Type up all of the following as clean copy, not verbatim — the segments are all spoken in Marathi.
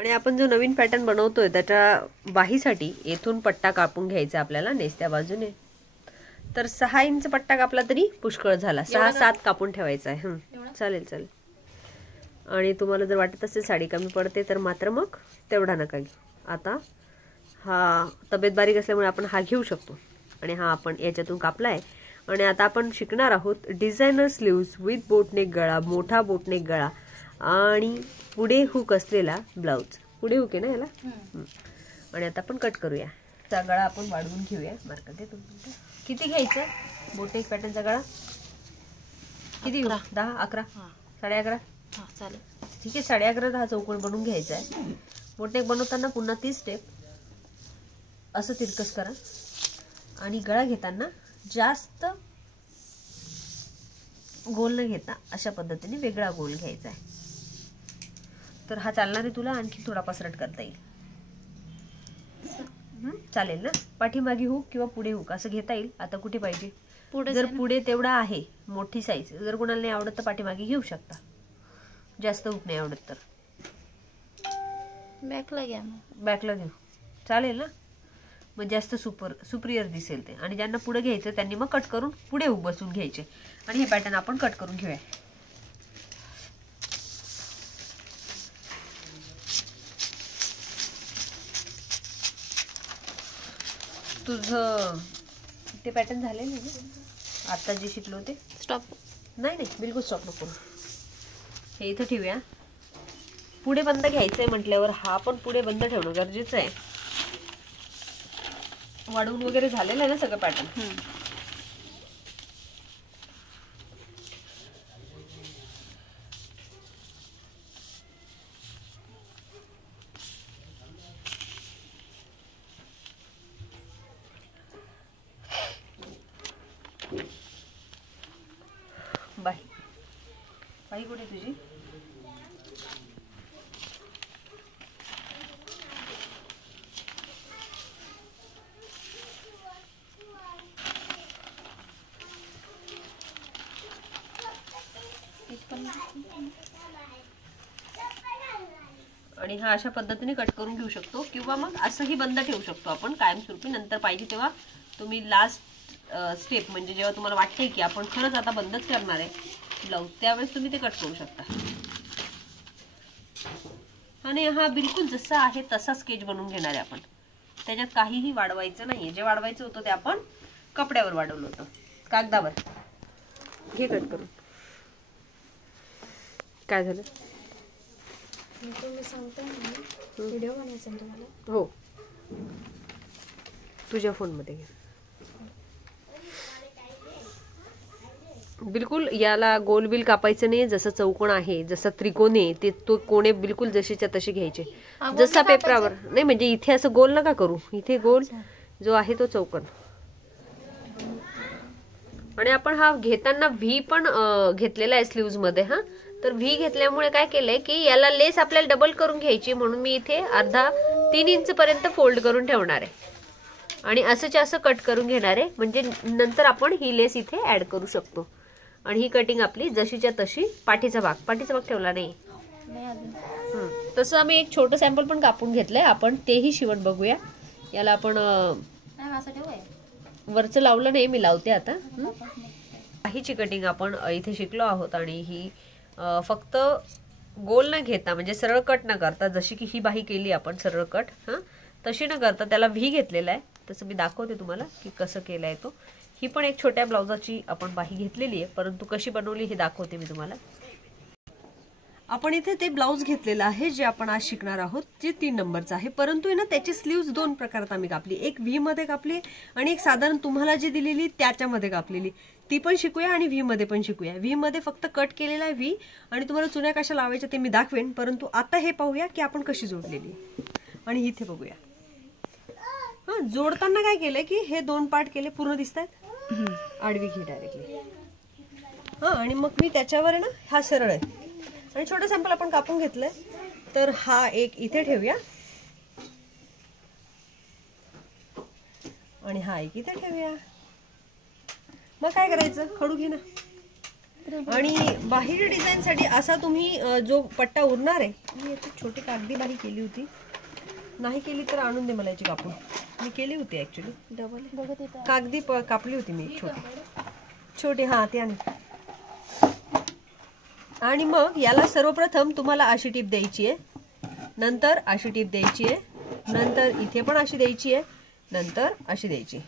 आणि आपण जो नवीन पॅटर्न बनवतोय त्याच्या बाहीसाठी येथून पट्टा कापून घ्यायचा आपल्याला नेसत्या बाजूने. तर 6 इंच पट्टा कापला तरी पुष्कळ झाला. 6-7 कापून ठेवायचा आहे. चालेल चालेल. आणि तुम्हाला जर वाटत असेल साडी कमी पडते तर मात्र मग तेवढा नका घेऊ. आता हा तब्येत बारीक असल्यामुळे आपण हा घेऊ शकतो. आणि हा आपण याच्यातून कापलाय. आणि आता आपण शिकणार आहोत डिझायनर स्लीव्स विथ बोटनेक गळा, मोठा बोटनेक गळा आणि पुढे हुक असलेला ब्लाउज. पुढे हुक आहे ना याला. आणि आता आपण कट करूया. चा गळा आपण वाढवून घेऊया. मार्क दे तुम्ही. किती घ्यायचं बोटनेक पॅटर्नचा गळा? किती? 10, 11, 11.5. हां चालेल. ठीक आहे. 11.5 हा चौकोन बनवून घ्यायचा आहे. बोटनेक बनवताना पुन्हा 30 स्टेप असं तिरकस करा. आणि गळा घेताना जास्त गोल न घेता अशा पद्धतीने वेगळा गोल घ्यायचा आहे. तर हा चालणार आहे तुला. आणखी थोडा पसरट करता येईल. चालेल ना. पाठीमागे हुक किंवा पुढे हुक असं घेता येईल. आता कुठे पाहिजे? जर पुढे तेवढा आहे मोठी साईज, जर कोणाला नाही आवडत तर पाठीमागे घेऊ शकता. जास्त हुक नाही आवडत तर बॅकला घ्या. बॅकला घेऊ चालेल ना. मग जास्त सुपिरियर दिसेल ते. आणि ज्यांना पुढे घ्यायचं त्यांनी मग कट करून पुढे हुक बसून घ्यायचे. आणि हे पॅटर्न आपण कट करून घेऊया. तुझं ते पॅटर्न झालेलं आहे ना आता जे शिकलो ते? स्टॉप. नाही बिलकुल स्टॉप नको. हे इथे ठेवूया. पुढे बंद घ्यायचंय म्हटल्यावर हा पण पुढे बंद ठेवणं गरजेचं आहे. वाढवून वगैरे झालेलं आहे ना सगळं पॅटर्न. बाई कुठे तुझी? आणि हा अशा पद्धतीने कट करून घेऊ शकतो किंवा मग असंही बंद ठेवू शकतो आपण कायमस्वरूपी. नंतर पाहिजे तेव्हा तुम्ही लास्ट स्टेप म्हणजे जेव्हा तुम्हाला वाटते की आपण खरंच आता बंदच करणार आहे ब्लाउज, त्यावेळेस तुम्ही ते कट करू शकता. आणि हा बिलकुल जसा आहे तसा स्केच बनवून घेणार आहे आपण. त्याच्यात काहीही वाढवायचं नाहीये. जे वाढवायचं होतं ते आपण कपड्यावर वाढवलं होतं, कागदावर. घे कट करून. काय झालं? तुम्ही सांगताय ना व्हिडिओ बनायचा तुम्हाला? हो. तुझ्या फोनमध्ये घे. बिलकुल याला गोल बिल कापायचं नाही. जसं चौकोन आहे, जसं त्रिकोण आहे ते तो कोणे बिलकुल जशीच्या तशी घ्यायचे. जसा पेपरावर नाही म्हणजे इथे असं गोल नका करू. इथे गोल जो आहे तो चौकोन. आणि आपण हा घेताना व्ही पण घेतलेला आहे स्लीव्ज मध्ये. हा तर व्ही घेतल्यामुळे काय केलंय की याला लेस आपल्याला डबल करून घ्यायची म्हणून मी इथे अर्धा 3 इंच पर्यंत फोल्ड करून ठेवणार आहे. आणि असंच्या असं कट करून घेणार आहे म्हणजे नंतर आपण ही लेस इथे ऍड करू शकतो. आणि ही कटिंग आपली जशीच्या तशी. पाठीचा भाग ठेवला नाही. तसं आम्ही एक छोटं सॅम्पल पण कापून घेतलंय. आपण तेही शिवण बघूया. याला आपण वरचं लावलं नाही, मी लावते आता. काहीची कटिंग आपण इथे शिकलो आहोत. आणि ही फक्त गोल न घेता म्हणजे सरळ कट न करता, जशी की ही बाही केली आपण सरळ कट तशी न करता त्याला व्ही घेतलेला आहे. तसं मी दाखवते तुम्हाला की कसं केलंय तो. ही पण एक छोट्या ब्लाउजाची आपण बाही घेतलेली आहे, परंतु कशी बनवली हे दाखवते मी तुम्हाला. आपण इथे ते ब्लाउज घेतलेलं आहे जे आपण आज शिकणार आहोत, जे 3 नंबरचं आहे. परंतु ना त्याची स्लीव्ज 2 प्रकारात आम्ही कापली. एक व्ही मध्ये कापली आणि एक साधारण तुम्हाला जी दिलेली त्याच्यामध्ये कापलेली. ती पण शिकूया आणि व्ही मध्ये पण शिकूया. व्ही मध्ये फक्त कट केलेला आहे व्ही. आणि तुम्हाला चुन्या कशा लावायच्या ते मी दाखवेन. परंतु आता हे पाहूया की आपण कशी जोडलेली. आणि इथे बघूया. जोडताना काय केलंय की हे 2 पार्ट केले. पूर्ण दिसतात. आडवी घे डायरेक्टली. आणि मग मी त्याच्यावर ना हा सरळ आहे. आणि छोटं सॅम्पल आपण कापून घेतलंय. तर हा एक इथे ठेवूया आणि हा एक इथे ठेवूया. मग काय करायचं? खडू घे ना. आणि बाहेर डिझाईन साठी असा तुम्ही जो पट्टा उरणार आहे, मी याची छोटी कागदी बाही केली होती, नाही केली तर आणून दे मला याची कापून. मी केली होती ऍक्च्युली, डबल कागदी कापली होती मी छोटी हा ते आणि मग याला सर्वप्रथम तुम्हाला अशी टीप द्यायची आहे, नंतर अशी टीप द्यायची आहे, नंतर इथे पण अशी द्यायची आहे, नंतर अशी द्यायची.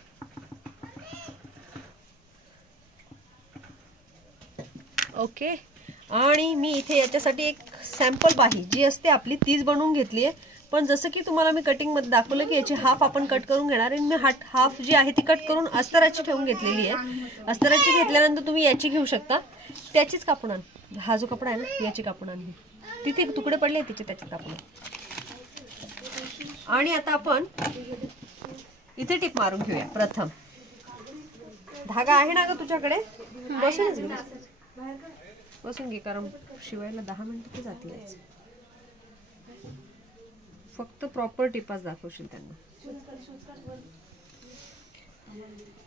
ओके. आणि मी इथे याच्यासाठी एक सॅम्पल बाही जी असते आपली तीच बनवून घेतली आहे. पण जसं की तुम्हाला मी कटिंग मध्ये दाखवलं की याची हाफ आपण कट करून घेणार आहे. मी हाफ जी आहे ती कट करून अस्तराची ठेवून घेतलेली आहे. अस्तराची घेतल्यानंतर तुम्ही याची घेऊ शकता, त्याचीच कापून आण. हा जो कपडा आहे ना याची कापून आण, तिथे तुकडे पडले तिचे त्याच्यात कापून. आणि आता आपण इथे टिप मारून घेऊया. प्रथम धागा आहे ना ग तुझ्याकडे, बसून घे कारण शिवायला 10 मिनिटं तर जातील. फक्त प्रॉपर टिपाच दाखवशील त्यांना.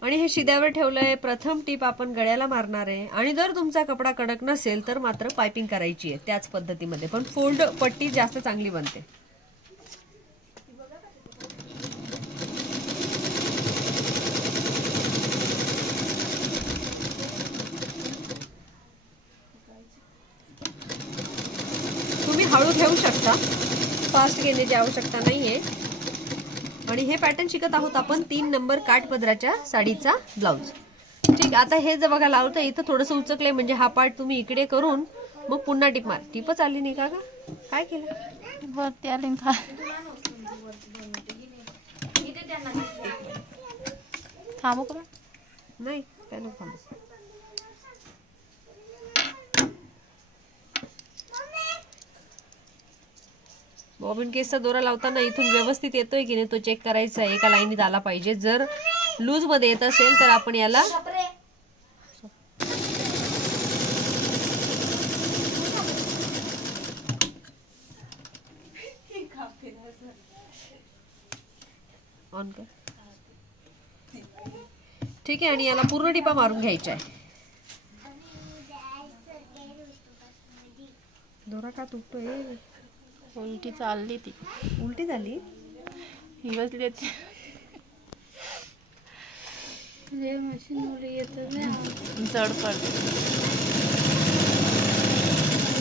आणि हे शिद्यावर ठेवलंय. प्रथम टीप आपण गळ्याला मारणार आहे. आणि जर तुमचा कपडा कडक नसेल तर मात्र पायपिंग करायची आहे त्याच पद्धतीमध्ये, पण फोल्ड पट्टी जास्त चांगली बनते. तुम्ही हळू ठेवू शकता, फास्ट घेण्याची आवश्यकता नाहीये. आणि हे पॅटर्न शिकत आहोत आपण 3 नंबर काठपदराच्या साडीचा ब्लाउज. ठीक. आता हे जर बघा लावतं इथं थोडस उचकलंय, म्हणजे हा पार्ट तुम्ही इकडे करून मग पुन्हा टिप मार. टिपच आली नाही का ग, काय केलं वरती आली का थांबू का नाही, काय नको थांबू. बॉबिन केसचा दोरा लावताना इथून व्यवस्थित येतोय की नाही तो चेक करायचा आहे. एका लाईनीत आला पाहिजे. जर लूज मध्ये येत असेल तर आपण याला ऑन कर. ठीक आहे. आणि याला पूर्ण टिपा मारून घ्यायच्या आहे. दोरा का तुटतोय, उलटी चालली ती. उलटी झाली ही बसली मशीन जड पडते.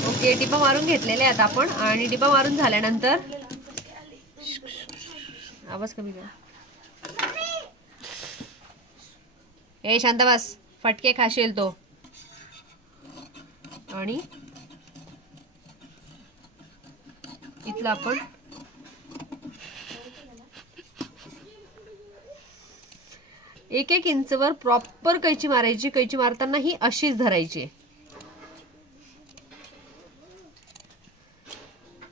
ओके. टिपा मारून घेतलेले आहेत आपण. आणि टिपा मारून झाल्यानंतर आवाज कमी कर. ए शांत बस, फटके खाशील तो. आणि इथलं आपण एक इंचवर प्रॉपर कैची मारायची. कैची मारताना ही अशीच धरायची.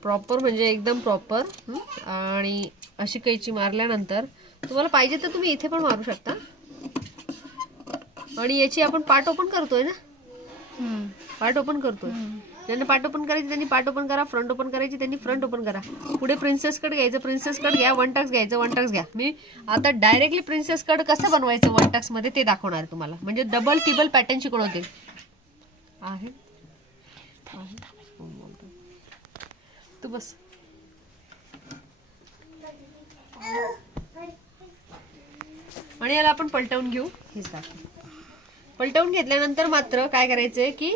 प्रॉपर म्हणजे एकदम प्रॉपर. आणि अशी कैची मारल्यानंतर तुम्हाला पाहिजे तर तुम्ही इथे पण मारू शकता. आणि याची आपण पार्ट ओपन करतोय ना, पार्ट ओपन करतोय. ज्यांना पार्ट ओपन करायची त्यांनी पार्ट ओपन करा, फ्रंट ओपन करायची त्यांनी फ्रंट ओपन करा. पुढे प्रिन्सेस कट घ्यायचं, प्रिन्सेस कट घ्या. 1 टक्स घ्यायचं, 1 टक्स घ्या. मी आता डायरेक्टली प्रिन्सेस कट कसं बनवायचं 1 टक्स मध्ये ते दाखवणार तुम्हाला, म्हणजे डबल टिबल पॅटर्न शिकवते आहे. तू बस. आणि याला आपण पलटवून घेऊ. हेच दाखव. पलटवून घेतल्यानंतर मात्र काय करायचंय की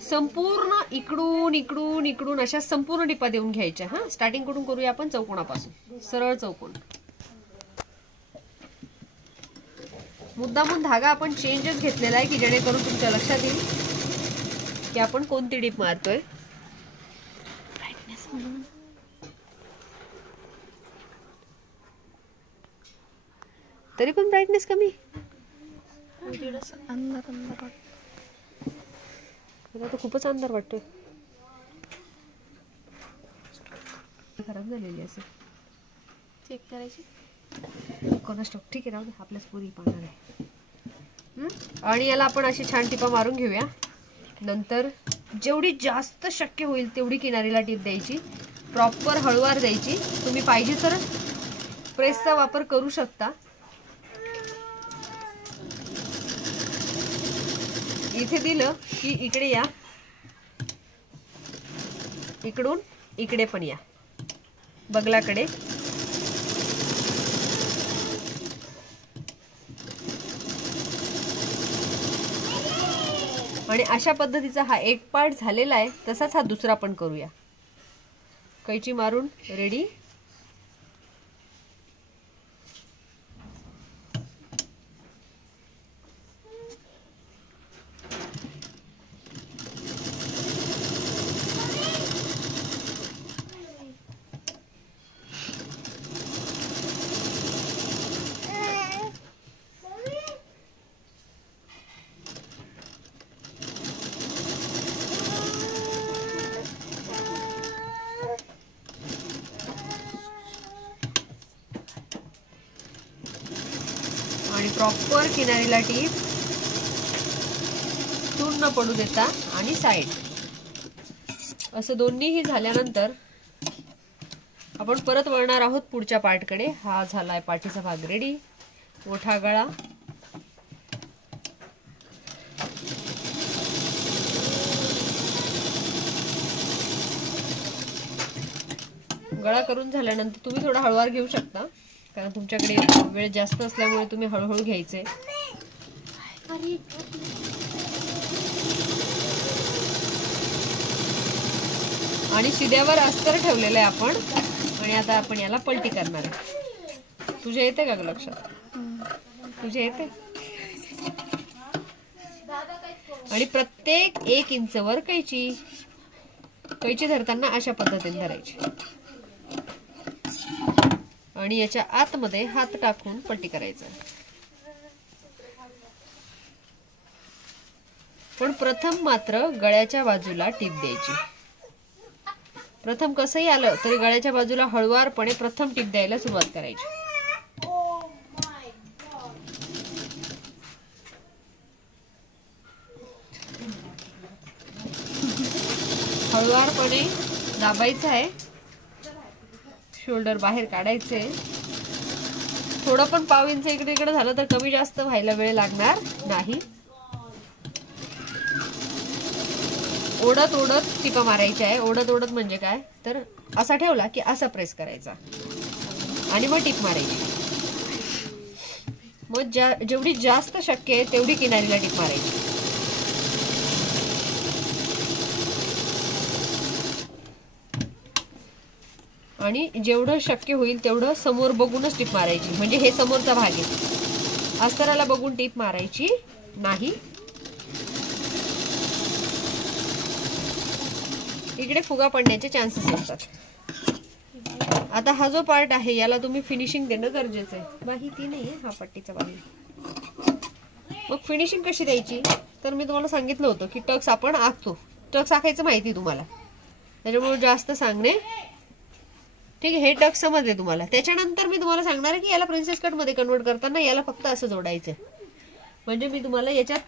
संपूर्ण इकडून इकडून इकडून अशा संपूर्ण टिपा देऊन घ्यायच्या. हा, स्टार्टिंग कडून करूया आपण चौकोनापासून. सरळ चौकोन. मुद्दामून धागा आपण चेंजच घेतलेला आहे की जेणेकरून तुमच्या लक्षात येईल की आपण कोणती टिप मारतोय. तरी पण ब्राईटनेस कमी. मला तर खूपच अंधार वाटतोय. खराब झालेली असेल. चेक करायची कोणास ठाऊक. ठीक आहे, राहू दे, आपल्याच पुरी पाहणार आहे. आणि याला आपण अशी छान टिपा मारून घेऊया. नंतर जेवढी जास्त शक्य होईल तेवढी किनारीला टीप द्यायची. प्रॉपर हळूवार द्यायची. तुम्ही पाहिजे तर प्रेसचा वापर करू शकता. इथे दिलं की इकडे या, इकडून इकडे पण या, बगलाकडे. आणि अशा पद्धतीचा हा एक पार्ट झालेला आहे. तसाच हा दुसरा पण करूया. कैची मारून रेडी. आणि प्रॉपर किनारीला टीप, चून न पडू देता, आणि साइड. असं दोन्हीही झाल्यानंतर आपण परत वळणार आहोत पुढच्या पार्टकडे. हा झालाय पाठीचा भाग रेडी. मोठा गळा, गळा करून झाल्यानंतर तुम्ही थोडा हळूवार घेऊ शकता, कारण तुमच्याकडे वेळ जास्त असल्यामुळे तुम्ही हळूहळू घ्यायचे. आणि शिद्यावर अस्तर ठेवलेलं आहे आपण. आणि आता आपण याला पलटी करणार आहे. तुझ्या येते का लक्षात? तुझ्या येते? आणि प्रत्येक 1 इंच वर कैची धरताना अशा पद्धतीने धरायची. आणि याच्या आतमध्ये हात टाकून पलटी करायचं. पण प्रथम मात्र गळ्याच्या बाजूला टीप द्यायची. प्रथम कसंही आलं तरी गळ्याच्या बाजूला हळुवारपणे प्रथम टीप द्यायला सुरुवात करायची. हळुवारपणे दाबायचं आहे. शोल्डर बाहेर काढायचे. थोडं पण पाव इंच इकडे इकडे झालं तर कमी जास्त व्हायला वेळ लागणार नाही. ओढत ओढत टिपा मारायची आहे. ओढत ओढत म्हणजे काय तर असा ठेवला की असा प्रेस करायचा आणि मग टिप मारायची. मग जेवढी जास्त शक्य आहे तेवढी किनारीला टिप मारायची. आणि जेवढं शक्य होईल तेवढं समोर बघूनच टीप मारायची. म्हणजे हे समोरचा भाग आहे, अस्तराला बघून टीप मारायची नाही. इकडे फुगा पडण्याचे चान्सेस असतात. आता हा जो पार्ट आहे याला तुम्ही फिनिशिंग देणं गरजेचं आहे. बाही ती नाहीये, हा पट्टीचा बाही. मग फिनिशिंग कशी द्यायची तर मी तुम्हाला सांगितलं होतं की टक्स आपण आखतो. टक्स आखायचं माहिती तुम्हाला, त्याच्यामुळे जास्त सांगणे. ठीक आहे, हे टक्स समजले तुम्हाला. त्याच्यानंतर मी तुम्हाला सांगणार आहे की याला प्रिन्सेस कट मध्ये कन्वर्ट करताना याला फक्त असं जोडायचं. म्हणजे मी तुम्हाला याच्यात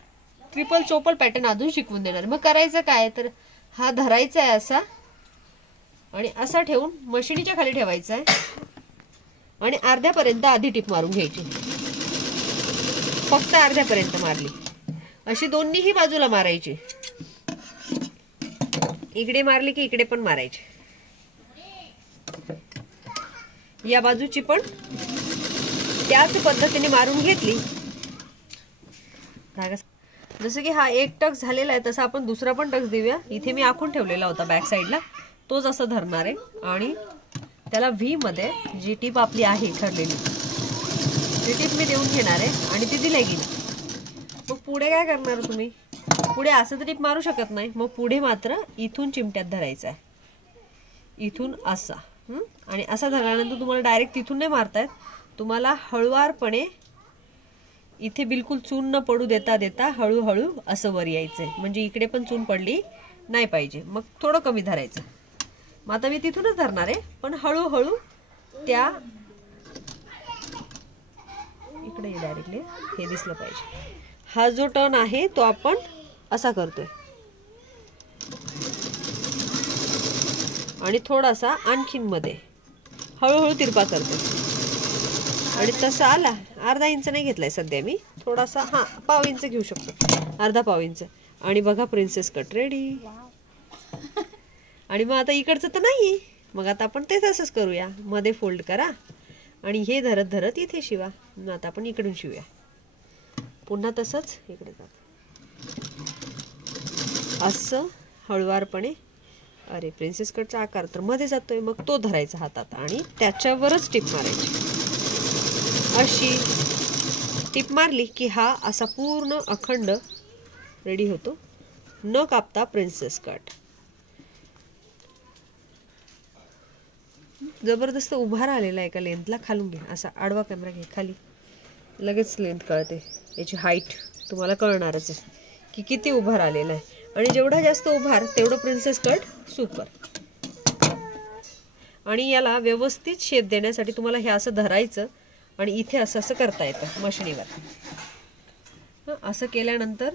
ट्रिपल चोपल पॅटर्न अजून शिकवून देणार. मग करायचं काय तर हा धरायचा आहे असा आणि असा ठेवून मशिनीच्या खाली ठेवायचा आहे आणि अर्ध्यापर्यंत आधी टिप मारून घ्यायची. फक्त अर्ध्यापर्यंत मारली. अशी दोन्हीही बाजूला मारायची. इकडे मारली की इकडे पण मारायची. या बाजूची पण त्याच पद्धतीने मारून घेतली. जसं की हा एक टक्स झालेला आहे तसा आपण दुसरा पण टक्स देऊया. इथे मी आखून ठेवलेला होता बॅक साईडला, तोच असं धरणार आहे आणि त्याला व्ही मध्ये जी टीप आपली आहे ठरलेली ती टीप मी देऊन घेणार आहे आणि ती दिल्या गेली. मग पुढे काय करणार तुम्ही? पुढे असं तर टीप मारू शकत नाही. मग पुढे मात्र इथून चिमट्यात धरायचा आहे, इथून असा. आणि असा धरल्यानंतर तुम्हाला डायरेक्ट तिथून नाही मारतायत. तुम्हाला हळुवारपणे इथे बिलकुल चून न पडू देता देता हळूहळू असं वर यायचंय. म्हणजे इकडे पण चून पडली नाही पाहिजे. मग थोडं कमी धरायचं. मग आता मी तिथूनच धरणार आहे पण हळूहळू त्या इकडे डायरेक्टली हे दिसलं पाहिजे. हा जो टर्न आहे तो आपण असा करतोय आणि थोडासा आणखीन मध्ये हळूहळू तिरपा करतोय. आणि तसा आला, अर्धा इंच नाही घेतलाय सध्या मी, थोडासा, हा पाव इंच घेऊ शकतो, अर्धा पाव इंच. आणि बघा प्रिन्सेस कट रेडी. आणि मग आता इकडचं तर नाही, मग आता आपण ते तसंच करूया. मध्ये फोल्ड करा आणि हे धरत धरत इथे शिवा. मग आता आपण इकडून शिवूया. पुन्हा तसंच इकडे जात असं हळुवारपणे. अरे प्रिन्सेस कटचा आकार तर मध्ये जातोय, मग तो धरायचा हातात आणि त्याच्यावरच टिप मारायची. अशी टिप मारली की हा असा पूर्ण अखंड रेडी होतो, न कापता प्रिन्सेस कट. जबरदस्त उभार आलेला आहे का लेंथला. खालून घे, असा आडवा कॅमेरा घे खाली, लगेच लेंथ कळते. याची हाईट तुम्हाला कळणारच आहे की किती उभार आलेला आहे. आणि जेवढा जास्त उभार तेवढं प्रिन्सेस कट सुपर. आणि याला व्यवस्थित शेप देण्यासाठी तुम्हाला हे असं धरायचं आणि इथे असं असं करता येतं मशिनीवर. असं केल्यानंतर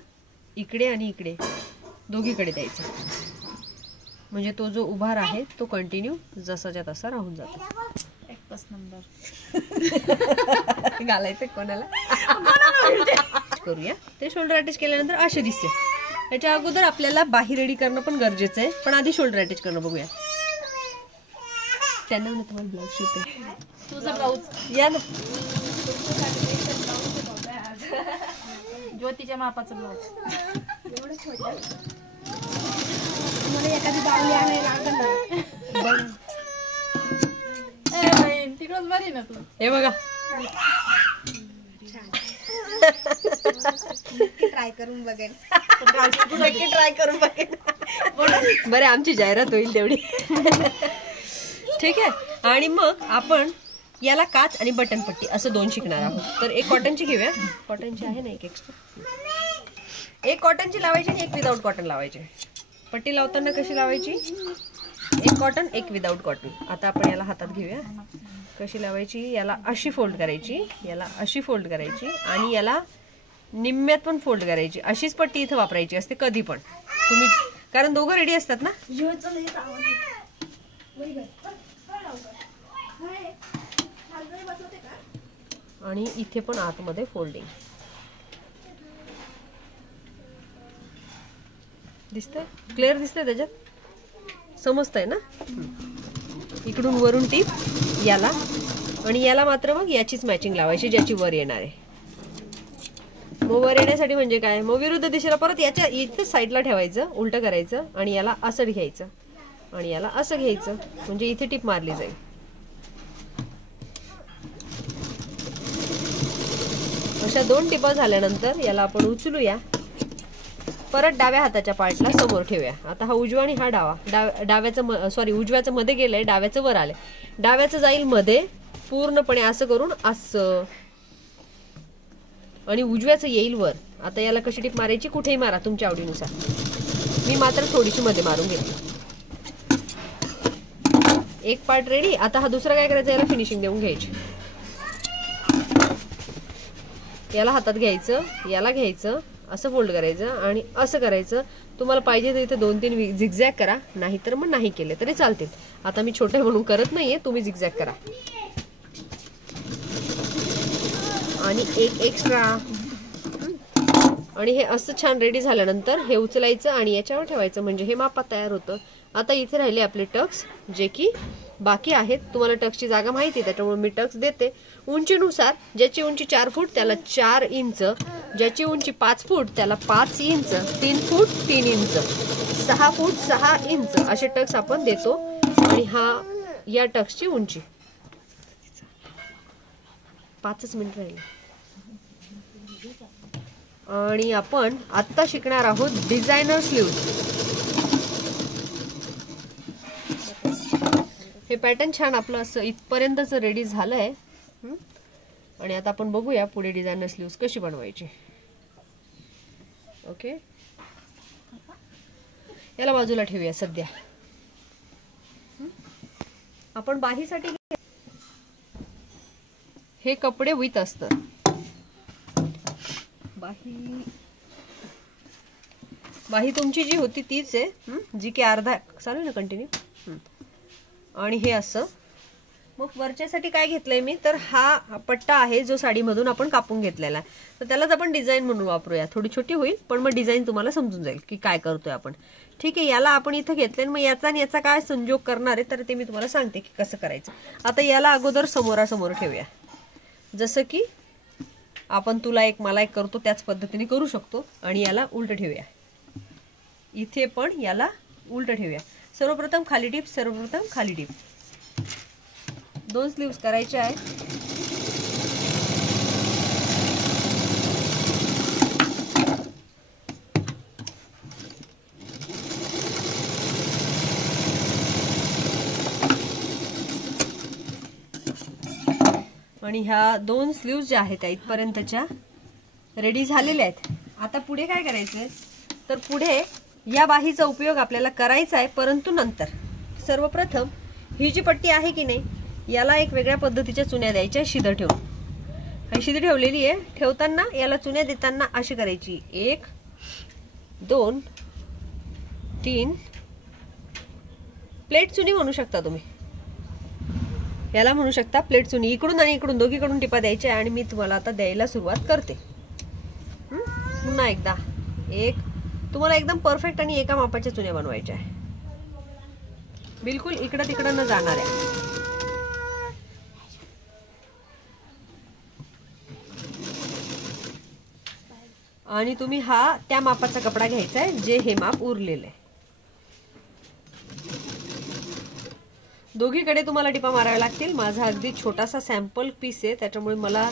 इकडे आणि इकडे दोघीकडे द्यायचं, म्हणजे तो जो उभार आहे तो कंटिन्यू जसाच्या तसा राहून जातो. एकच नंबर. घालायचं कोणाला करूया. ते शोल्डर अटॅच केल्यानंतर असे दिसते. त्याच्या अगोदर आपल्याला बाही रेडी करणं पण गरजेचं आहे, पण आधी शोल्डर अटॅच करणं बघूया. त्यांना म्हणून तुम्हाला ब्लाऊज शिवते. तुझा ब्लाऊज या ना. ज्योतीच्या मापाचं ब्लाऊज. एखादी बावली आणायला तिकडच बरी ना तू. हे बघा, ट्राय करून बघेन. नक्की ट्राय करून बघेन. बरं, आमची जाहिरात होईल तेवढी. ठीक आहे. आणि मग आपण याला काच आणि बटन पट्टी असं दोन शिकणार आहोत. तर एक कॉटनची घेऊया. कॉटनची आहे ना एक एक्स्ट्रा. एक कॉटनची लावायची आणि एक विदाऊट कॉटन लावायची. पट्टी लावताना कशी लावायची? एक कॉटन एक विदाऊट कॉटन. आता आपण याला हातात घेऊया. कशी लावायची? याला अशी फोल्ड करायची, याला अशी फोल्ड करायची आणि याला निम्म्यात पण फोल्ड करायची. अशीच पट्टी इथं वापरायची असते कधी पण तुम्ही, कारण दोघं रेडी असतात ना. आणि इथे पण आतमध्ये फोल्डिंग दिसतंय, क्लिअर दिसतंय, त्याच्यात समजतंय ना. इकडून वरून टीप याला आणि याला मात्र मग याचीच मॅचिंग लावायची ज्याची वर येणार आहे. मग वर येण्यासाठी म्हणजे काय, मग विरुद्ध दिशेला परत याच्या इथे साईडला ठेवायचं, उलटं करायचं आणि याला असं घ्यायचं आणि याला असं घ्यायचं, म्हणजे इथे टीप मारली जाईल. अशा दोन टिपा झाल्यानंतर याला आपण उचलूया. परत डाव्या हाताच्या पार्टला समोर ठेवूया. आता हा उजवा आणि हा डावा. डाव्याचं सॉरी उजव्याचं मध्ये गेलंय, डाव्याचं वर आलंय. डाव्याचं जाईल मध्ये पूर्णपणे असं करून असं, आणि उजव्याचं येईल वर. आता याला कशी टिप मारायची? कुठेही मारा तुमच्या आवडीनुसार. मी मात्र थोडीशी मध्ये मारून घेतली. एक पार्ट रेडी. आता हा दुसरा काय करायचा? याला फिनिशिंग देऊन घ्यायची. याला हातात घ्यायचं, याला घ्यायचं, असं फोल्ड करायचं आणि असं करायचं. तुम्हाला पाहिजे तर इथे 2-3 झिगझॅग करा, नाहीतर मग नाही केले तरी चालतील. आता मी छोटे म्हणून करत नाहीये, तुम्ही झिगझॅग करा. आणि एक एक्स्ट्रा. आणि हे असं छान रेडी झाल्यानंतर हे उचलायचं आणि याच्यावर ठेवायचं, म्हणजे हे मापात तयार होतं. आता इथे राहिले आपले टक्स, जे की बाकी आहेत. तुम्हाला टक्सची जागा माहिती आहे त्याच्यामुळे मी टक्स देते. उंचीनुसार, ज्याची उंची 4 फूट त्याला 4 इंच, ज्याची उंची 5 फूट त्याला 5 इंच, 3 फूट 3 इंच, 6 फूट 6 इंच असे टक्स आपण देतो. आणि हा या टक्सची उंची. 5 मिनिट राहिले. आणि आपण आता शिकणार आहोत डिझायनर स्लीव्ह. हे पॅटर्न छान आपलं असं इथपर्यंतच रेडी झालंय. आणि आता आपण बघूया पुढे डिझायनर स्लीव्ह कशी बनवायची. ओके, याला बाजूला ठेवूया सध्या. आपण बाहीसाठी हे कपडे विथ असतं. बाही तुमची जी होती तीच आहे, जी की अर्धा चालू ना कंटिन्यू. आणि हे असं मग वरच्यासाठी काय घेतलंय मी, तर हा पट्टा आहे जो साडीमधून आपण कापून घेतलेला आहे. तर त्यालाच आपण डिझाईन म्हणून वापरूया. थोडी छोटी होईल पण मग डिझाईन तुम्हाला समजून जाईल की काय करतोय आपण. ठीक आहे, याला आपण इथं घेतलंय. मग याचा आणि याचा काय संजोग करणार आहे तर ते मी तुम्हाला सांगते की कसं करायचं. आता याला अगोदर समोरासमोर ठेवूया. जसं की आपण तुला एक मला एक करतो त्याच पद्धतीने करू शकतो. आणि याला उलट ठेवूया. इथे पण याला उलट ठेवूया. सर्वप्रथम खाली टिप, सर्वप्रथम खाली टिप. 2 स्लीव्स करायचे आहे. आणि ह्या 2 स्लीव्स ज्या आहेत त्या इथपर्यंतच्या रेडी झालेल्या आहेत. आता पुढे काय करायचंय, तर पुढे या बाहीचा उपयोग आपल्याला करायचा आहे, परंतु नंतर. सर्वप्रथम ही जी पट्टी आहे की नाही, याला एक वेगळ्या पद्धतीच्या चुन्या द्यायच्या शिदं ठेवून. ही शिदी ठेवलेली आहे. ठेवताना याला चुन्या देताना अशी करायची. 1 2 3 प्लेट चुनी म्हणू शकता तुम्ही, याला म्हणू शकता प्लेट चुनी. इकडून आणि इकडून दोघीकडून टिपा द्यायच्या. आणि मी तुम्हाला आता द्यायला सुरुवात करते. पुन्हा एकदा तुम्हाला एकदम परफेक्ट आणि एका मापाच्या चुन्या बनवायच्या आहे, बिलकुल इकडं तिकडं न जाणाऱ्या. आणि तुम्ही हा त्या मापाचा कपडा घ्यायचा आहे जे हे माप उरलेलं आहे. दोघीकडे तुम्हाला टिपा माराव्या लागतील. माझा अगदी छोटासा सॅम्पल पीस आहे त्याच्यामुळे मला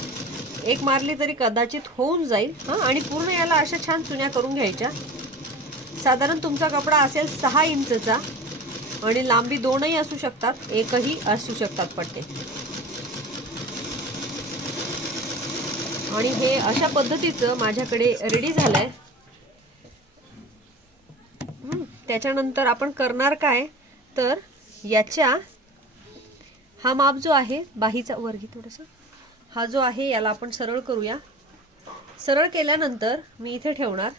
एक मारली तरी कदाचित होऊन जाईल. आणि पूर्ण याला अशा छान चुन्या करून घ्यायच्या. साधारण तुमचा कपडा असेल 6 इंचचा आणि लांबी 2ही असू शकतात, 1ही असू शकतात पट्टे. आणि हे अशा पद्धतीचं माझ्याकडे रेडी झालंय. त्याच्यानंतर आपण करणार काय, तर याच्या हा माप जो आहे बाहीचा, वर घे थोडंसं, हा जो आहे याला आपण सरळ करूया. सरळ केल्यानंतर मी इथे ठेवणार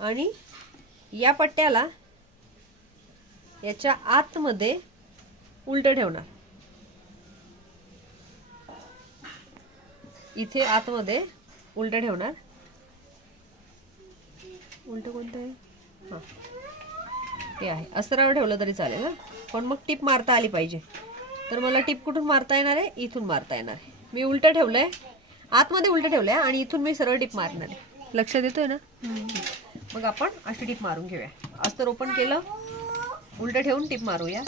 आणि या पट्ट्याला याच्या आतमध्ये उलट ठेवणार. इथे आतमध्ये उलट ठेवणार. उलट कोणतं आहे, हा हे आहे. अस्त्रावर ठेवलं तरी चालेल ना, पण मग टिप मारता आली पाहिजे. तर मला टिप कुठून मारता येणार आहे, इथून मारता येणार आहे. मी उलट ठेवलंय, आतमध्ये उलट ठेवलंय आणि इथून मी सरळ टिप मारणार आहे. लक्षात येतोय ना. मग आपण अशी टिप मारून घेऊया. अस्तर ओपन केलं, उलट ठेवून टिप मारूया.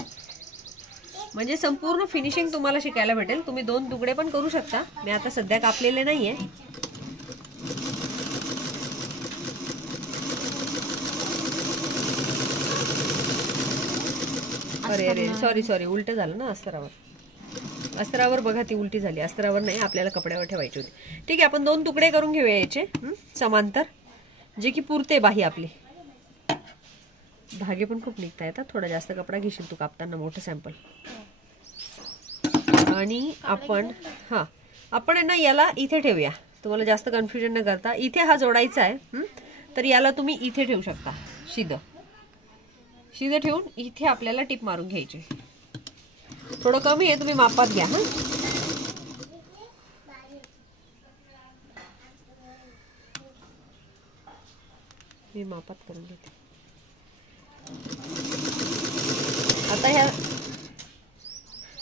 म्हणजे संपूर्ण फिनिशिंग तुम्हाला शिकायला भेटेल. तुम्ही 2 तुकडे पण करू शकता. मी आता सध्या कापलेले नाहीये. अरे अरे सॉरी उलट झालं ना. अस्त्रावर बघा ती उलटी झाली. अस्त्रावर नाही, आपल्याला कपड्यावर ठेवायची होती. ठीक आहे, आपण 2 तुकडे करून घेऊया याचे समांतर, जे की पुरते बाही आपली. धागे पण खूप निघता येतात. थोडा जास्त कपडा घेशील तू कापताना, मोठं सॅम्पल. आणि आपण आहे ना याला इथे ठेवूया. तुम्हाला जास्त कन्फ्युजन न करता इथे हा जोडायचा आहे. तर याला तुम्ही इथे ठेवू शकता. शिदं ठेवून इथे आपल्याला टिप मारून घ्यायची. थोडं कमी आहे, तुम्ही मापात घ्या. मी मापात करून घेते. आता ह्या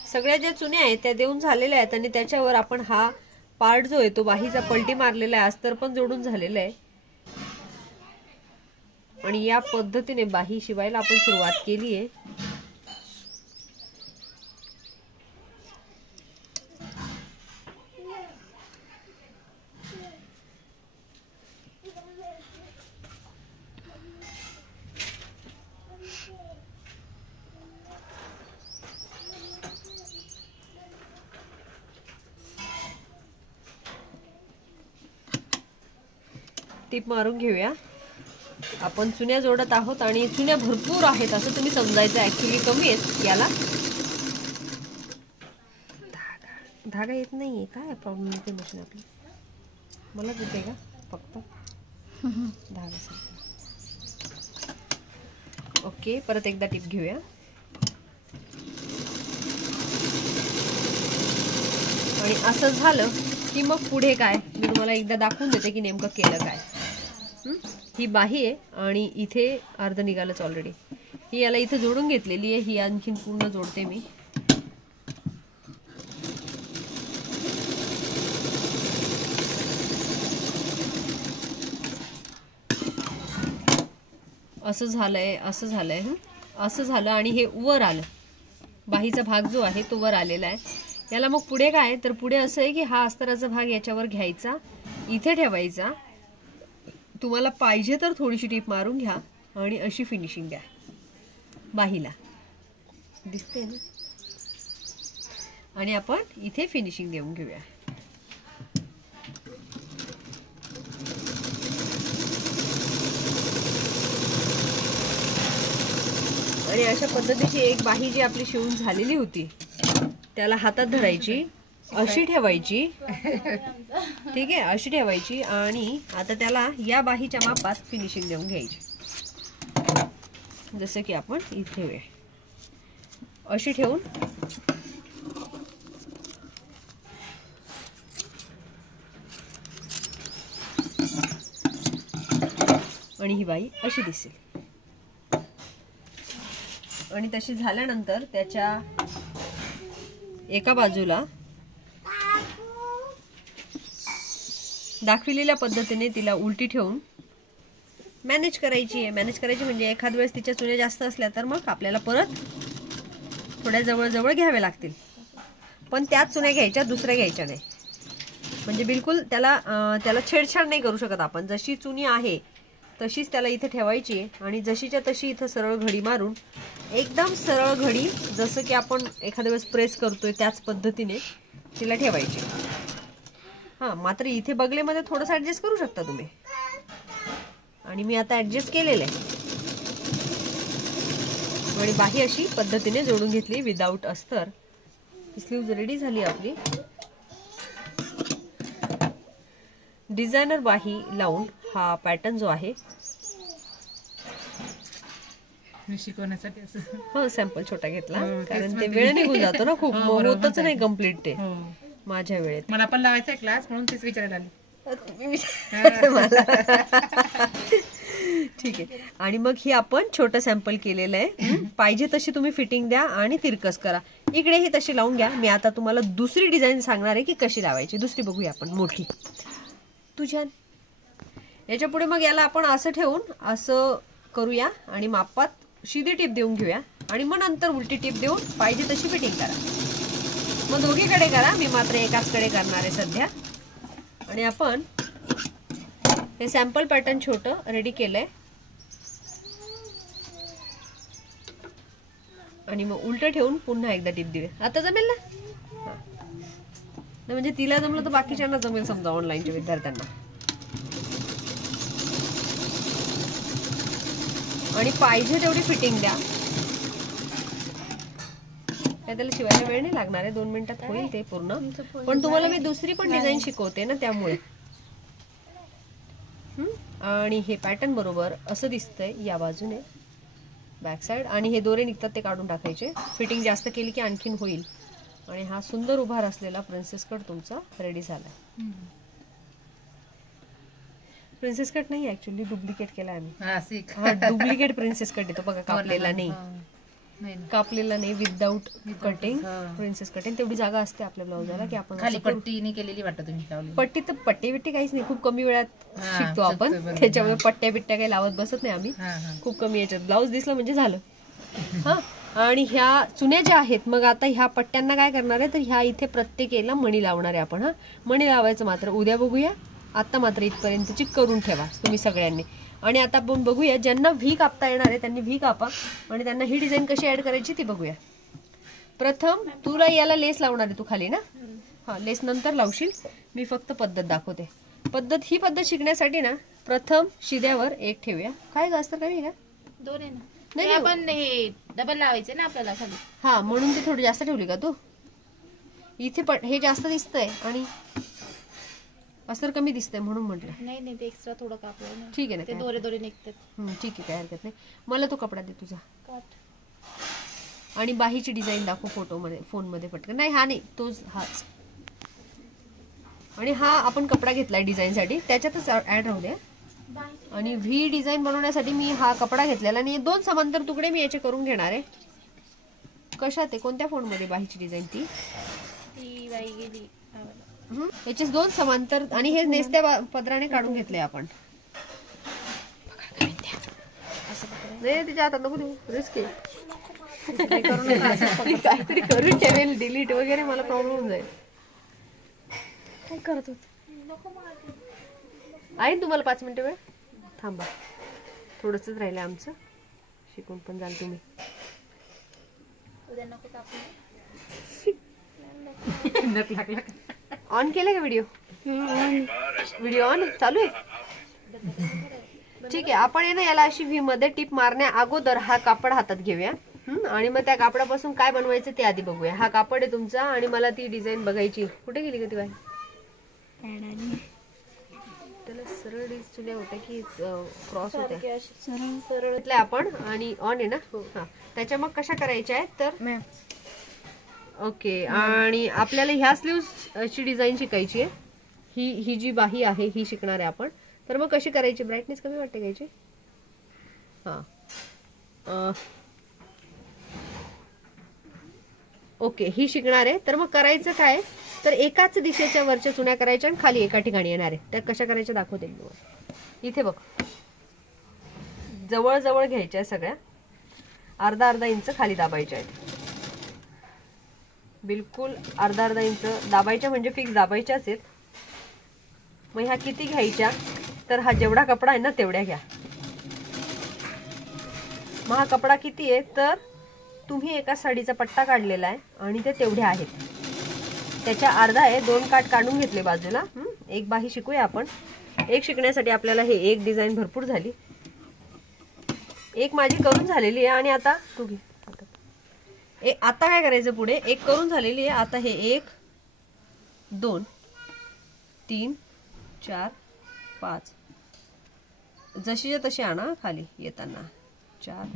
सगळ्या ज्या चुन्या आहेत त्या देऊन झालेल्या आहेत आणि त्याच्यावर आपण हा पार्ट जो आहे तो बाहीचा पलटी मारलेला आहे. अस्तर पण जोडून झालेलं आहे. आणि या पद्धतीने बाही शिवायला आपण सुरुवात केली आहे. टिप मारून घेऊया. आपण चुन्या जोडत आहोत आणि चुन्या भरपूर आहेत असं तुम्ही समजायचं. ऍक्च्युली कमी आहेत. याला धागा येत नाहीये. काय प्रॉब्लेम येते मशीन आपली, मला येते का फक्त धागा. ओके, परत एकदा टिप घेऊया. आणि असं झालं की मग पुढे काय मी तुम्हाला एकदा दाखवून देते की नेमकं केलं काय. ही बाही आहे आणि इथे अर्ध निघालंच ऑलरेडी. ही याला इथे जोडून घेतलेली आहे, ही आणखीन पूर्ण जोडते मी. असं झालंय असं झालंय असं झालं आणि हे वर आलं. बाहीचा भाग जो आहे तो वर आलेला आहे. याला मग पुढे काय तर पुढे असं आहे की हा अस्तराचा भाग याच्यावर घ्यायचा, इथे ठेवायचा. तुम्हाला पाहिजे तर थोडीशी टीप मारून घ्या आणि अशी फिनिशिंग द्या बाहीला, दिसते ना. आणि आपण इथे फिनिशिंग देऊन घेऊया. आणि अशा पद्धतीची एक बाही जी आपली शिवून झालेली होती त्याला हातात धरायची, अशी ठेवायची, ठीक आहे, अशी ठेवायची. आणि आता त्याला या बाहीच्या मापात फिनिशिंग देऊन घ्यायची. जसं की आपण इथे अशी ठेवून आणि ही बाई अशी दिसेल. आणि तशी झाल्यानंतर त्याच्या एका बाजूला दाखविलेल्या पद्धतीने तिला उलटी ठेवून मॅनेज करायची आहे. मॅनेज करायची म्हणजे एखाद वेळेस तिच्या चुन्या जास्त असल्या तर मग आपल्याला परत थोड्या जवळ घ्यावे लागतील. पण त्याच चुन्या घ्यायच्या, दुसऱ्या घ्यायच्या नाही. म्हणजे बिलकुल त्याला छेडछाड नाही करू शकत आपण. जशी चुनी आहे तशीच त्याला इथे ठेवायची आणि जशीच्या तशी इथं सरळ घडी मारून एकदम सरळ घडी जसं की आपण एखाद्या वेळेस प्रेस करतोय त्याच पद्धतीने तिला ठेवायची. हां, मात्र इथे बगलेमध्ये थोडंसं ॲडजस्ट करू शकता तुम्ही. आणि मी आता ॲडजस्ट केलेलं आहे. आणि बाही अशी पद्धतीने जोडून घेतली विदाऊट अस्तर. स्लीव्ह रेडी झाली आपली. डिझायनर बाही लावून हा पॅटर्न जो आहे शिकवण्यासाठी हो सॅम्पल छोटा घेतला कारण ते वेळ निघून जातो ना खूप, होतच नाही कम्प्लीट ते माझ्या वेळेत. मला पण लावायचा क्लास म्हणून तेच विचारायला आली. ठीक आहे. आणि मग ही आपण छोटं सॅम्पल केलेलं आहे. पाहिजे तशी तुम्ही फिटिंग द्या आणि तिरकस करा. इकडेही तशी लावून घ्या. मी आता तुम्हाला दुसरी डिझाईन सांगणार आहे की कशी लावायची. दुसरी बघूया आपण, मोठी तुझ्या. याच्या पुढे मग याला आपण असं ठेवून असं करूया आणि मापात शिदी टीप देऊन घेऊया आणि मग नंतर उलटी टीप देऊन पाहिजे तशी फिटिंग करा. मग दोघीकडे करा, मी मात्र एकाचकडे करणार आहे सध्या. आणि आपण हे सॅम्पल पॅटर्न छोटं रेडी केलंय आणि मग उलट ठेवून पुन्हा एकदा टीप देऊया. आता जमेल ना? म्हणजे तिला जमलं तर बाकीच्यांना जमेल समजा, ऑनलाईनच्या विद्यार्थ्यांना. आणि पाहिजे तेवढी फिटिंग द्या. काय त्याला शिवायला वेळ नाही लागणार आहे, 2 मिनिटात होईल ते पूर्ण. पण तुम्हाला मी दुसरी पण डिझाईन शिकवते ना त्यामुळे. आणि हे पॅटर्न बरोबर असं दिसतंय या बाजूने बॅक साइड. आणि हे दोरे निघतात ते काढून टाकायचे. फिटिंग जास्त केली की आणखीन होईल. आणि हा सुंदर उभा असलेला प्रिन्सेस कट तुमचा रेडी झालाय. प्रिन्सेस कट नाही, ऍक्च्युअली डुप्लिकेट केला आम्ही. हा डुप्लिकेट प्रिन्सेस कट येतो बघा, कापलेला नाही. कापलेला नाही, विदाऊट कटिंग प्रिन्सेस कटिंग. तेवढी जागा असते आपल्या ब्लाउजला की आपण खाली पट्टी केलेली वाटतं तुम्ही. पट्टी तर पट्टी बिट्टी काहीच नाही, खूप कमी वेळात शिकतो आपण. त्याच्यामुळे पट्ट्या बिट्ट्या काही लावत बसत नाही आम्ही, खूप कमी याच्यात. ब्लाऊज दिसला म्हणजे झालं. हा, आणि ह्या चुन्या ज्या आहेत मग आता ह्या पट्ट्यांना काय करणार आहे तर ह्या इथे प्रत्येकाला मणी लावणार आहे आपण. हा, मणी लावायचं मात्र उद्या बघूया. आता मात्र इथपर्यंतची करून ठेवा तुम्ही सगळ्यांनी. आणि आता आपण बघूया, ज्यांना व्ही कापता येणार आहे त्यांनी व्ही कापा आणि त्यांना ही डिझाईन कशी ऍड करायची ती बघूया. प्रथम तुला याला लेस लावणार आहे तू खाली ना? हा, लेस नंतर लावशील. मी फक्त पद्धत दाखवते. ही पद्धत शिकण्यासाठी ना प्रथम शिद्यावर एक ठेवूया. काय जास्त कमी का? 2 आहे ना. नाही आपण हे डबल लावायचे ना आपल्याला खाली. हा, म्हणून ती थोडी जास्त ठेवली का तू? इथे हे जास्त दिसतंय आणि अस्तर कमी दिसतंय म्हणून म्हटलं. नाही ते एक्स्ट्रा थोडं कापलं. ठीक आहे ना, ते दोरे निघतात. ठीक आहे, काय हरकत नाही. मला तो कपडा दे तुझा. आणि बाहीची डिझाईन दाखव फोटोमध्ये, फोनमध्ये पटकन. नाही हा नाही, तोच हाच. आणि हा आपण कपडा घेतलाय डिझाईनसाठी, त्याच्यातच ऍड राहू द्या. आणि व्ही डिझाईन बनवण्यासाठी मी हा कपडा घेतलेला आणि 2 समांतर तुकडे मी याचे करून घेणार आहे. कशात आहे, कोणत्या फोन मध्ये बाहीची डिझाईन ती बाई गेली. याचे 2 समांतर आणि हे नेसत्या पदराने काढून घेतले आपण. नाही तिच्या हातात नको देऊ, रिस्क आहे. काहीतरी करून ठेवेल डिलीट वगैरे, मला प्रॉब्लेम होऊन जाईल. काय करत होत आहे तुम्हाला 5 मिनिटं वेळ थांबा, थोडंसंच राहिलं आमचं, शिकून पण जाल तुम्ही. ऑन केलं का व्हिडिओ? व्हिडिओ ऑन चालू आहे. ठीक आहे, आपण आहे ना याला अशी व्ही मध्ये टिप मारण्या अगोदर हा कापड हातात घेऊया आणि मग त्या कापडापासून काय बनवायचं ते आधी बघूया. हा कापड आहे तुमचा आणि मला ती डिझाईन बघायची. कुठे गेली का ती बाई? त्याला सरळ चुल्या होत्या की क्रॉस होत्या? सरळ आपण आणि ऑन आहे ना. हा, त्याच्या मग कशा करायच्या आहेत तर ओके. आणि आपल्याला ह्या स्लीव्स ची डिझाईन शिकायची आहे. ही जी बाही आहे ही शिकणार आहे आपण. तर मग कशी करायची? ब्राईटनेस कमी वाटते घ्यायची. हा ओके, ही शिकणार आहे. तर मग करायचं काय तर एकाच दिशेच्या वरच्या चुन्या करायच्या आणि खाली एका ठिकाणी येणार आहे. त्या कशा करायच्या दाखवते मी. इथे बघ, जवळ जवळ घ्यायच्या सगळ्या, अर्धा इंच खाली दाबायच्या आहेत. बिलकुल अर्धा इंच दाबायच्या, म्हणजे फिक्स दाबायच्या आहेत. मग ह्या किती घ्यायच्या तर हा जेवढा कपडा आहे ना तेवढ्या घ्या. मग हा कपडा किती आहे तर तुम्ही एका साडीचा पट्टा काढलेला आहे आणि ते तेवढे आहेत. त्याच्या अर्धा आहे. 2 काठ काढून घेतले बाजूला. एक बाही शिकूया आपण. एक शिकण्यासाठी आपल्याला हे एक डिझाईन भरपूर झाली. एक माझी करून झालेली आहे आणि आता तू घे. आता काय करायचं पुढे, एक करून झालेली आहे. आता हे 1 2 3 4 5 जशीच्या तशी आणा खाली येताना. 4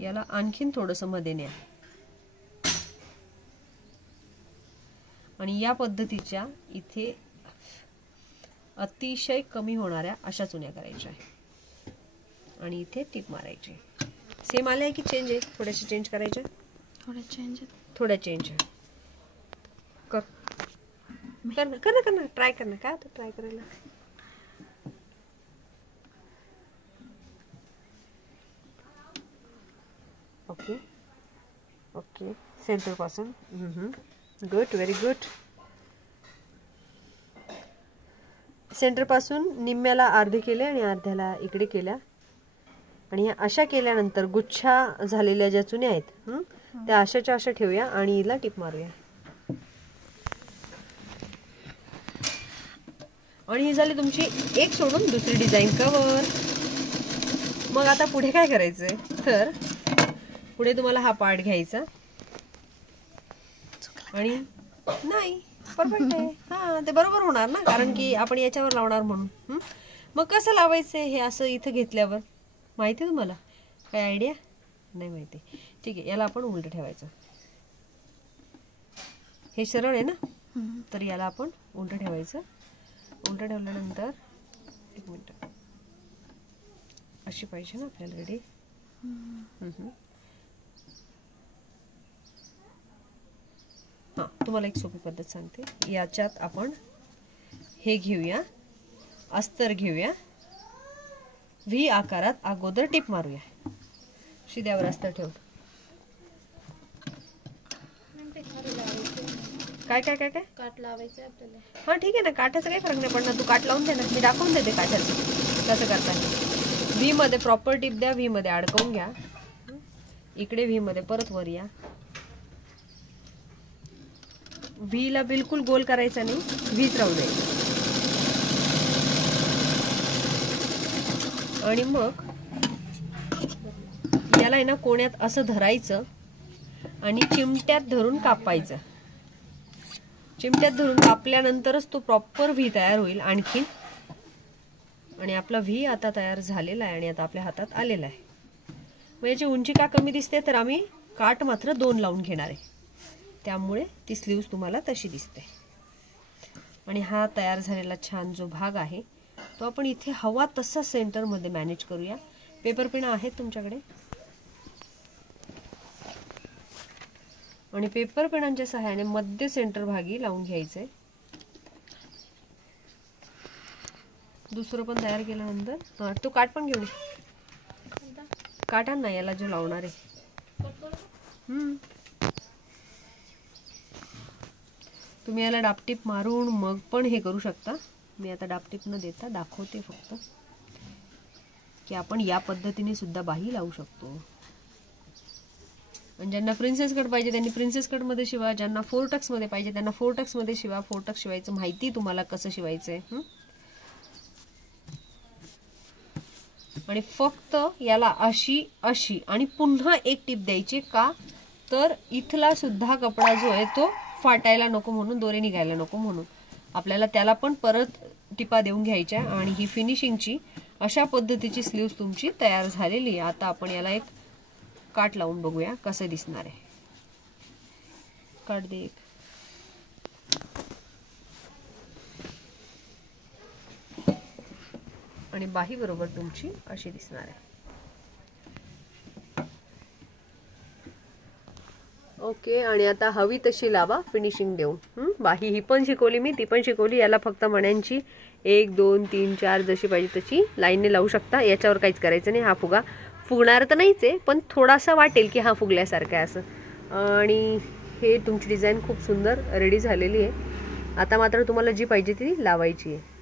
याला आणखीन थोडस मध्ये न्या आणि या पद्धतीच्या इथे अतिशय कमी होणाऱ्या अशा चुन्या करायच्या आणि इथे टिप मारायची. सेम आले आहे की चेंज आहे? थोड्याशा चेंज करायच्या. थोड्या चेंज कर ना ट्राय कर ना. काय होतं ट्राय करायला? ओके ओके, सेंटर पासून. Good, very good. सेंटर पासून निम्म्याला अर्धे केले आणि अर्ध्याला इकडे केल्या आणि अशा केल्यानंतर गुच्छा झालेल्या ज्या चुन्या आहेत त्या अशाच्या अशा ठेवूया आणि हिला टिप मारूया. आणि ही झाली तुमची एक सोडून दुसरी डिझाईन कवर. मग आता पुढे काय करायचंय तर पुढे तुम्हाला हा पार्ट घ्यायचा आणि नाही परफेक्ट आहे. हा, ते बरोबर होणार ना, कारण की आपण याच्यावर लावणार म्हणून. मग कसं लावायचं हे असं इथं घेतल्यावर माहिती आहे तुम्हाला? काय आयडिया नाही माहिती? ठीक आहे, याला आपण उलट ठेवायचं. हे सरळ आहे ना, तर याला आपण उलट ठेवायचं. उलट ठेवल्यानंतर 1 मिनिट अशी पाहिजे ना आपल्याला रेडी. हां, तुम्हाला एक सोपी पद्धत सांगते. याच्यात आपण हे घेऊया, अस्तर घेऊया, व्ही आकारात अगोदर टिप मारूया. शिद्यावर अस्तर ठेव. काय काय काय काय काट लावायचं आपल्याला. हा ठीक आहे ना, काठाचा काही फरक नाही पडणार. तू काठ लावून दे ना, मी दाखवून देते काठाचं कसं करताय. व्ही मध्ये प्रॉपर टिप द्या, व्ही मध्ये अडकवून घ्या. इकडे व्ही मध्ये परत वर या. व्ही ला बिलकुल गोल करायचा नाही, व्हीच राहू द्यायची. आणि मग याला आहे ना कोण्यात असं धरायचं आणि चिमट्यात धरून कापायचं. चिमट्यात धरून कापल्यानंतरच तो प्रॉपर व्ही तयार होईल आणखीन. आणि आपला व्ही आता तयार झालेला आहे आणि आता आपल्या हातात आलेला आहे. मग याची उंची का कमी दिसते तर आम्ही काठ मात्र 2 लावून घेणार आहे. त्यामुळे ती स्लीव्स तुम्हाला तशी दिसते. आणि हा तयार झालेला छान जो भाग आहे तो आपण इथे हवा तसा सेंटरमध्ये मॅनेज करूया. पेपर पिना आहेत तुमच्याकडे आणि पेपर पिनांच्या सहाय्याने मध्य सेंटर भागी लावून घ्यायचंय. दुसरं पण तयार केल्यानंतर तो काट पण घेऊन काटा ना याला जो लावणार आहे. तुम्ही याला डापटीप मारून मग पण हे करू शकता. मी आता डापटीप न देता दाखवते फक्त की आपण या पद्धतीने सुद्धा बाही लावू शकतो. आणि ज्यांना प्रिन्सेस कट पाहिजे त्यांनी प्रिन्सेस कट मध्ये शिवा, ज्यांना 4 टक्स मध्ये पाहिजे त्यांना 4 टक्स मध्ये शिवा. 4 टक्स शिवायचं माहिती तुम्हाला कसं शिवायचंय. आणि फक्त याला अशी अशी आणि पुन्हा एक टिप द्यायची का तर इथला सुद्धा कपडा जो आहे तो फाटायला नको म्हणून, दोरे निघायला नको म्हणून आपल्याला त्याला पण परत टिपा देऊन घ्यायच्या. आणि ही फिनिशिंगची अशा पद्धतीची स्लीव्स तुमची तयार झालेली आहे. आता आपण याला एक काट लावून बघूया कसं दिसणार आहे. काट दे एक. आणि बाही बरोबर तुमची अशी दिसणार आहे. ओके. आणि आता हवी तशी लावा फिनिशिंग देऊन. बाही ही पण शिकवली मी, ती पण शिकवली. याला फक्त मण्यांची 1 2 3 4 जशी पाहिजे तशी लाईनने लावू शकता. याच्यावर काहीच करायचं नाही. हा फुगा फुगणार तर नाहीच आहे पण थोडासा वाटेल की हा फुगल्यासारखं आहे असं. आणि हे तुमची डिझाईन खूप सुंदर रेडी झालेली आहे. आता मात्र तुम्हाला जी पाहिजे ती लावायची आहे.